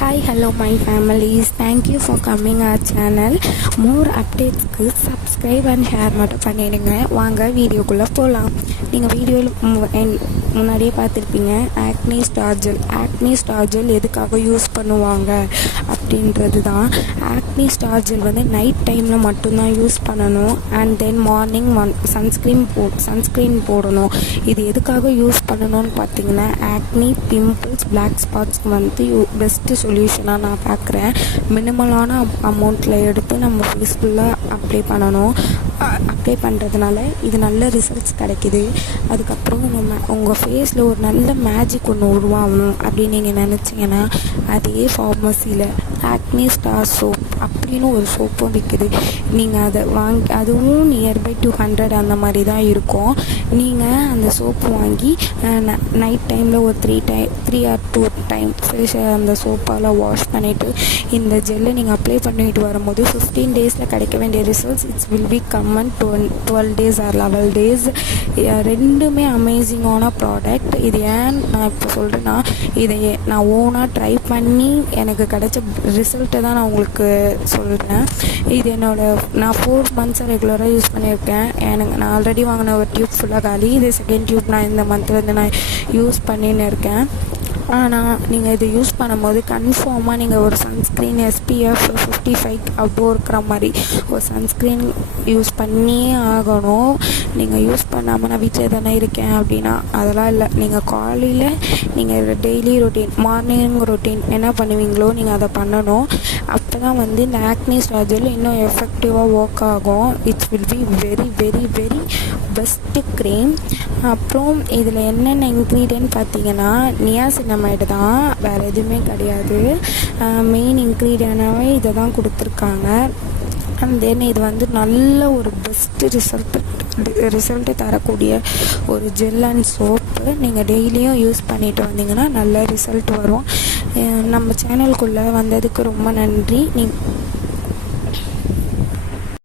Hi, hello my families. Thank you for coming our channel. More updates க்கு subscribe and share மட்டும் பண்ணிடுங்க. வாங்க வீடியோக்குள்ளே போகலாம். நீங்கள் வீடியோவில் முன்னாடியே பார்த்துருப்பீங்க. ஆக்னி ஸ்டார் ஜெல் எதுக்காக யூஸ் பண்ணுவாங்க அப்படின்றது தான். ஆக்னி ஸ்டார் ஜெல் வந்து நைட் டைமில் மட்டும்தான் யூஸ் பண்ணணும். அண்ட் தென் மார்னிங் சன்ஸ்க்ரீன் போடணும். இது எதுக்காக யூஸ் பண்ணணும்னு பார்த்தீங்கன்னா ஆக்னி, பிம்பிள்ஸ், பிளாக் ஸ்பாட்ஸ்க்கு வந்து பெஸ்ட்டு சொல்யூஷனாக நான் பார்க்குறேன். மினிமலான அமௌண்ட்டில் எடுத்து நம்ம ஃபேஸ் ஃபுல்லாக அப்ளை பண்ணணும். அப்ளை பண்ணுறதுனால இது நல்ல ரிசல்ட்ஸ் கிடைக்கிது. அதுக்கப்புறம் உங்கள் ஃபேஸில் ஒரு நல்ல மேஜிக் ஒன்று உருவாகணும் அப்படின்னு நீங்கள் நினச்சிங்கன்னா அதே ஃபார்மசியில் ஆக்னி ஸ்டார் சோப் அப்படின்னு ஒரு சோப்பும் விற்குது. நீங்கள் அதை அதுவும் நியர்பை 200 அந்த மாதிரி தான் இருக்கும். நீங்கள் அந்த சோப்பு வாங்கி நைட் டைமில் ஒரு 3 or 2 டைம் ஃபேஸை அந்த சோப்பால் வாஷ் பண்ணிவிட்டு இந்த ஜெல்லை நீங்கள் அப்ளை பண்ணிட்டு வரும்போது 15 டேஸில் கிடைக்க வேண்டிய results will be come on 12 days or 11 days. ரெண்டுமே அமேசிங்கான ப்ராடக்ட். இது ஏன் நான் இப்போ சொல்கிறேன்னா இதை நான் ஓனாக ட்ரை பண்ணி எனக்கு கிடைச்ச ரிசல்ட்டை தான் நான் உங்களுக்கு சொல்கிறேன். இது நான் 4 months ரெகுலராக யூஸ் பண்ணியிருக்கேன். நான் ஆல்ரெடி வாங்கின ஒரு டியூப் ஃபுல்லாக காலி. இது செகண்ட் டியூப் நான் இந்த மந்த்லேருந்து நான் யூஸ் பண்ணின்னு இருக்கேன். ஆனால் நீங்கள் இது யூஸ் பண்ணும்போது கன்ஃபார்மாக நீங்கள் ஒரு சன்ஸ்க்ரீன் SPF 55 அபோவ் இருக்கிற மாதிரி ஒரு சன்ஸ்க்ரீன் யூஸ் பண்ணியே ஆகணும். நீங்கள் யூஸ் பண்ணாமல் நான் வீட்டில் தானே இருக்கேன் அப்படின்னா அதெல்லாம் இல்லை. நீங்கள் காலையில் நீங்கள் டெய்லி ரொட்டீன் மார்னிங் ரொட்டீன் என்ன பண்ணுவீங்களோ நீங்கள் அதை பண்ணணும். அப்போ தான் வந்து இந்த ஆக்னி ஸ்டார் ஜெல் இன்னும் எஃபெக்டிவாக ஒர்க் ஆகும். It's will be very very very best cream. அப்புறம் இதில் என்னென்ன இன்க்ரீடியன்ட் பார்த்தீங்கன்னா நியாசினமைடு தான், வேறு எதுவுமே கிடையாது. மெயின் இன்க்ரீடியனாகவே இதை தான் கொடுத்துருக்காங்க. அண்ட் தென் இது வந்து நல்ல ஒரு பெஸ்ட்டு ரிசல்ட்டு தரக்கூடிய ஒரு ஜெல் அண்ட் சோப்பு. நீங்கள் டெய்லியும் யூஸ் பண்ணிட்டு வந்தீங்கன்னா நல்ல ரிசல்ட் வரும். நம்ம சேனலுக்குள்ளே வந்ததுக்கு ரொம்ப நன்றி.